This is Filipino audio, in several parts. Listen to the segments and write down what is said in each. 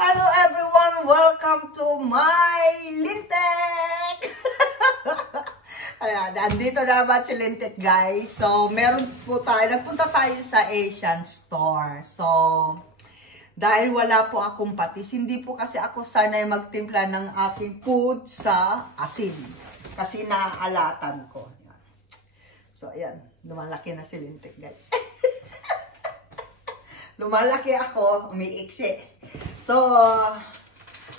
Hello everyone! Welcome to my Lintek! Ayan, andito naman si Lintek guys. So, nagpunta tayo sa Asian store. So, dahil wala po akong patis, hindi po kasi ako sanay magtimpla ng aking food sa asin. Kasi naaalatan ko. Ayan. So, ayan. Lumalaki na si Lintek guys. Lumalaki ako, umiiksi. So,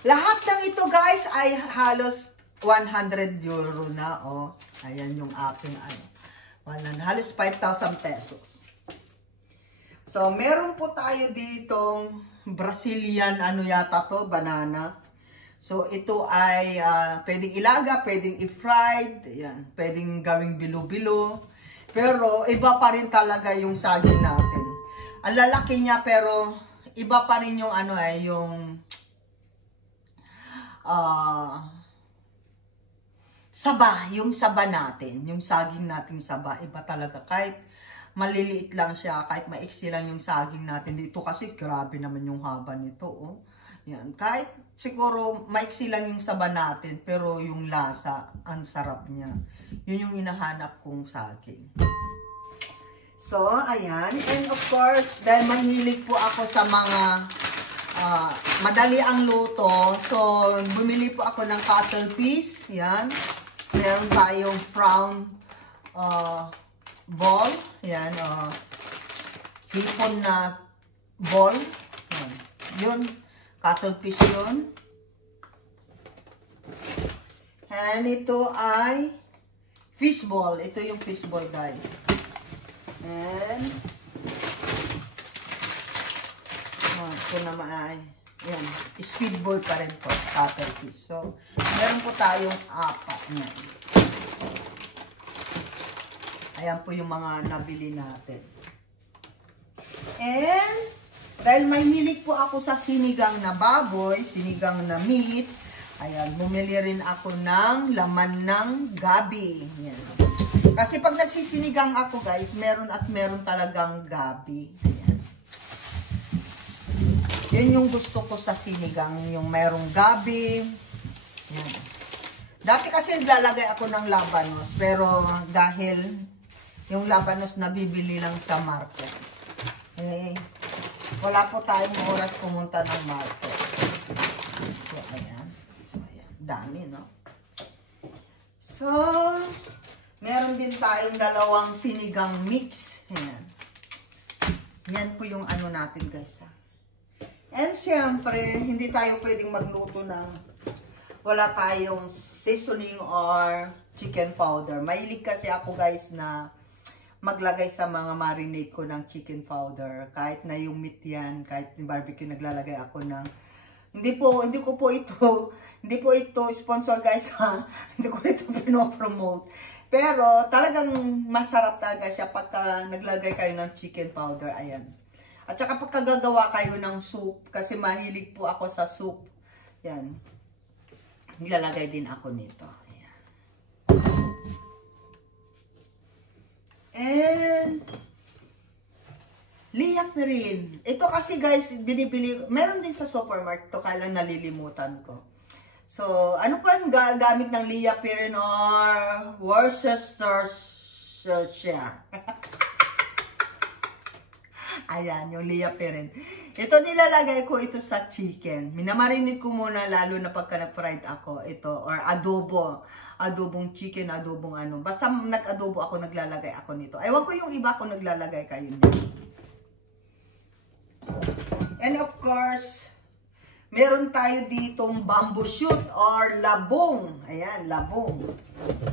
lahat ng ito guys ay halos 100 euro na. Oh, ayan yung aking halos 5,000 pesos. So, meron po tayo ditong Brazilian, yata to, banana. So, ito ay pwedeng ilaga, pwedeng i-fried, ayan, pwedeng gawing bilo-bilo. Pero, iba pa rin talaga yung saging natin. Ang lalaki niya, pero iba pa rin yung yung yung saba natin, yung saging natin saba, iba talaga. Kahit maliliit lang siya, kahit maiksi lang yung saging natin dito, kasi grabe naman yung haba nito, oh. Yan. Kahit siguro maiksi lang yung saba natin, pero yung lasa, ang sarap niya. Yun yung hinahanap kong saging. So, ayan. And of course, dahil mahilig po ako sa mga madali ang luto, so, bumili po ako ng cuttlefish. Yan. Meron tayong prawn ball. Yan. Hipon na ball. Yan. Yun. Cuttlefish yun. And ito ay fish ball. Ito yung fish ball, guys. And ito naman ay yan, speedball pa rin po, cuttlefish. So, meron po tayong apat na. Ayan po yung mga nabili natin. And dahil mahilig po ako sa sinigang na baboy, sinigang na meat, ayan, bumili rin ako ng laman ng gabi. Yan. Kasi pag nagsisinigang ako guys, meron talagang gabi. Ayan. Yun yung gusto ko sa sinigang, yung merong gabi. Ayan. Dati kasi naglalagay ako ng labanos, pero dahil yung labanos nabibili lang sa market. Eh, wala po tayong oras pumunta ng market. So, ayan. So, ayan. Dami, no? So, meron din tayong dalawang sinigang mix. Ayan. Yan po yung natin guys. And syempre, hindi tayo pwedeng magluto ng wala tayong seasoning or chicken powder. Mahilig kasi ako guys na maglagay sa mga marinade ko ng chicken powder. Kahit na yung meat yan, kahit yung barbecue, naglalagay ako ng hindi ko po ito sponsor guys ha. Hindi ko ito pinopromote. Pero talagang masarap talaga siya pagka naglagay kayo ng chicken powder. Ayan. At saka pagka gagawa kayo ng soup, kasi mahilig po ako sa soup. Yan. Nilalagay din ako nito. Ayan. And Liapirin. Ito kasi guys, binibili, meron din sa supermarket. Ito kaya lang nalilimutan ko. So, ano pa ang gamit ng Liapirin or Worcestershire? Ayan, yung Liapirin. Ito nilalagay ko ito sa chicken. Minamarinate ko muna lalo na pagka nag-fried ako ito or adobo. Adobong chicken, adobong Basta nag-adobo ako, naglalagay ako nito. Ewan ko yung iba ko naglalagay kayo nito. And of course, meron tayo ditong bamboo shoot or labong. Ayan, labong.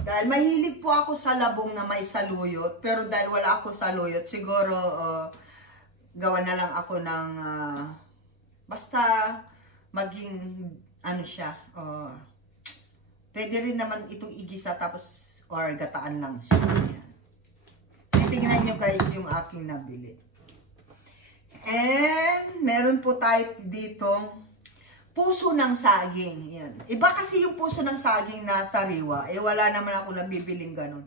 Dahil mahilig po ako sa labong na may saluyot. Pero dahil wala ako saluyot, siguro gawa na lang ako ng basta maging siya. Pwede rin naman itong igisa tapos or gataan lang siya. Ayan. Titignan nyo guys yung aking nabili. And meron po tayo ditong puso ng saging. Yan. Iba kasi yung puso ng saging na sariwa. Wala naman ako nabibiling ganun.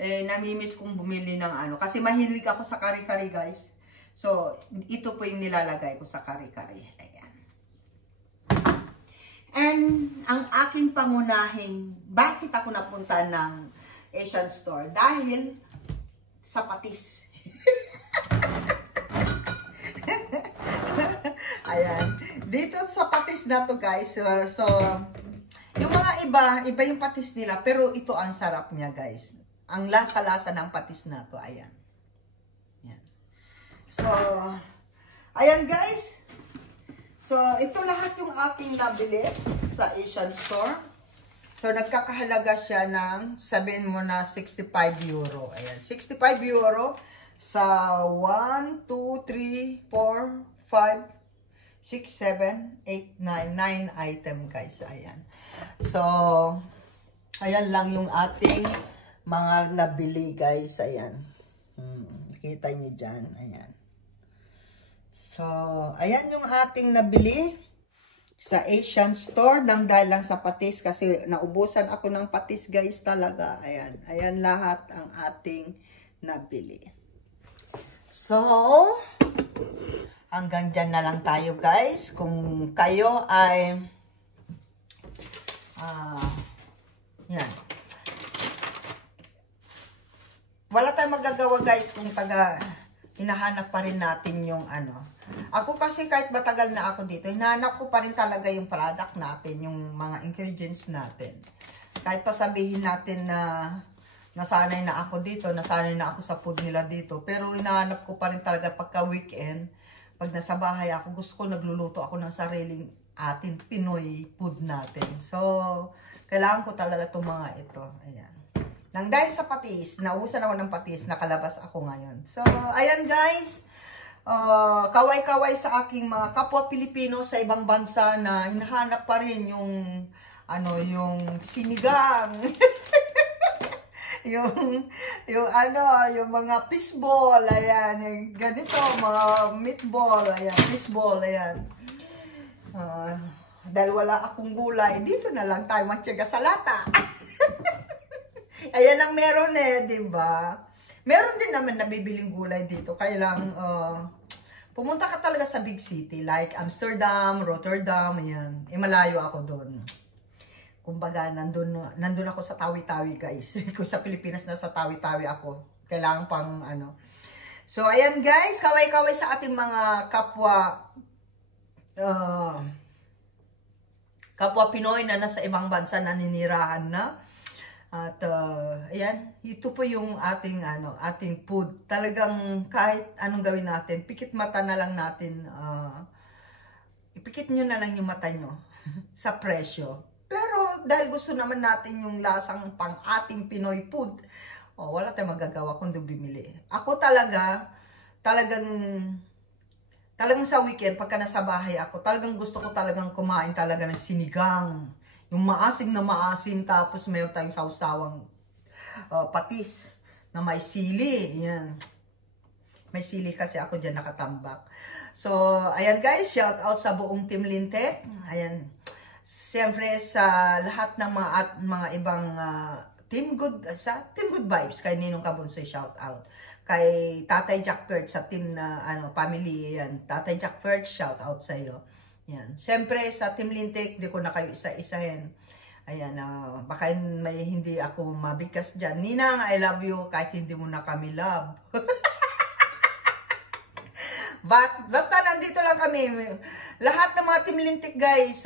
Namimiss kong bumili ng Kasi mahilig ako sa kari-kari guys. So, ito po yung nilalagay ko sa kari-kari. Ayan. And ang aking pangunahing, bakit ako napunta ng Asian store? Dahil sa patis. Ayan. Dito sa patis na to guys. So, yung mga iba yung patis nila. Pero ito ang sarap niya guys. Ang lasa-lasa ng patis na to. Ayan. Ayan. So, ayan guys. So, ito lahat yung aking nabili sa Asian store. So, nagkakahalaga siya ng, sabihin mo na, 65 euro. Ayan, 65 euro sa 1, 2, 3, 4, 5, 6, 7, 8, 9. 9 item, guys. Ayan. So, ayan lang yung ating mga nabili, guys. Ayan. Kita niyo dyan. Ayan. So, ayan yung ating nabili sa Asian store nang dahil lang sa patis kasi naubusan ako ng patis guys talaga. Ayan. Ayan lahat ang ating nabili. So, hanggang dyan na lang tayo guys. Kung kayo ay yan. Wala tayong magagawa guys kung hinahanap pa rin natin yung Ako kasi kahit matagal na ako dito, hinahanap ko pa rin talaga yung product natin, yung mga ingredients natin. Kahit pa sabihin natin na nasanay na ako dito, nasanay na ako sa food nila dito, pero hinahanap ko pa rin talaga pagka weekend, pag nasa bahay ako, gusto ko nagluluto ako ng sariling atin Pinoy food natin. So, kailangan ko talaga itong mga ito. Ayan. Nang dahil sa patis, nausan ako ng patis, nakalabas ako ngayon. So, ayan guys. Kaway-kaway sa aking mga kapwa Pilipino sa ibang bansa na hinahanap pa rin yung yung sinigang. yung mga fishball, ayan, yung ganito, mga meatball, ayan, fishball, ayan. Dahil wala akong gulay, dito na lang tayo matyaga sa lata. Ayan ang meron di ba? Meron din naman nabibiling gulay dito, kaya lang pumunta ka talaga sa big city, like Amsterdam, Rotterdam, ayan. Malayo ako doon. Kumbaga, nandun ako sa Tawi-Tawi, guys. Kung sa Pilipinas, nasa Tawi-Tawi ako. Kailangan pang, So, ayan, guys. Kaway-kaway sa ating mga kapwa Pinoy na nasa ibang bansa na ninirahan na. At ayan, ito po yung ating ating food. Talagang kahit anong gawin natin, pikit mata na lang natin. Ipikit nyo na lang yung mata nyo sa presyo. Pero dahil gusto naman natin yung lasang pang ating Pinoy food, wala tayong magagawa kundi bumili. Ako talagang sa weekend pagka nasa bahay ako, talagang gusto ko talagang kumain talaga ng sinigang. Yung maasim na maasim, tapos mayroon tayong sausawang patis na may sili. Yan. May sili kasi ako dyan nakatambak. So, ayan guys, shout out sa buong Team Lintek. Ayan. Siyempre sa lahat ng mga ibang Team Good Vibes, kay Ninong Kabunsoy, shout out. Kay Tatay Jack Perch sa team na family, yan. Tatay Jack Perch, shout out sa iyo. Yan. Siyempre, sa Team Lintek, di ko na kayo isa-isahin. Ayan, baka may hindi ako mabigkas dyan. Ninang, I love you, kahit hindi mo na kami love. But, basta nandito lang kami. Lahat ng mga Team Lintek, guys,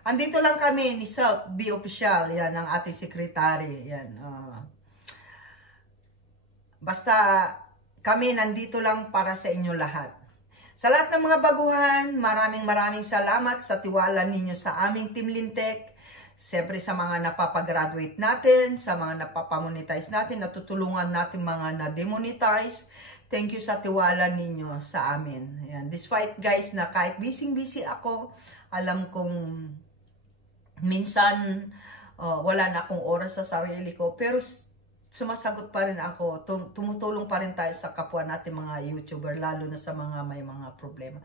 andito lang kami ni Self, B Official. Yan, ang ating secretary. Yan, basta, kami nandito lang para sa inyo lahat. Sa lahat ng mga baguhan, maraming salamat sa tiwala ninyo sa aming Team Lintek. Siyempre sa mga napapagraduate natin, sa mga napapamonetize natin, natutulungan natin mga na-demonetize. Thank you sa tiwala ninyo sa amin. Ayan. Despite guys na kahit busy ako, alam kong minsan wala na akong oras sa sarili ko. Pero sumasagot pa rin ako, tumutulong pa rin tayo sa kapwa natin mga YouTuber, lalo na sa mga may mga problema.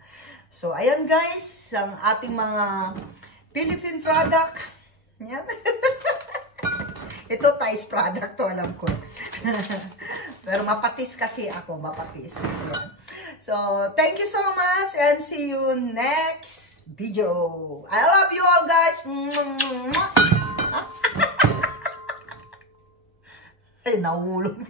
So, ayan guys, ang ating mga Philippine product. Yan. Ito, Thais product to, alam ko. Pero mapatis kasi ako, mapatis. Ayan. So, thank you so much and see you next video. I love you all, guys. Ay, nahulog.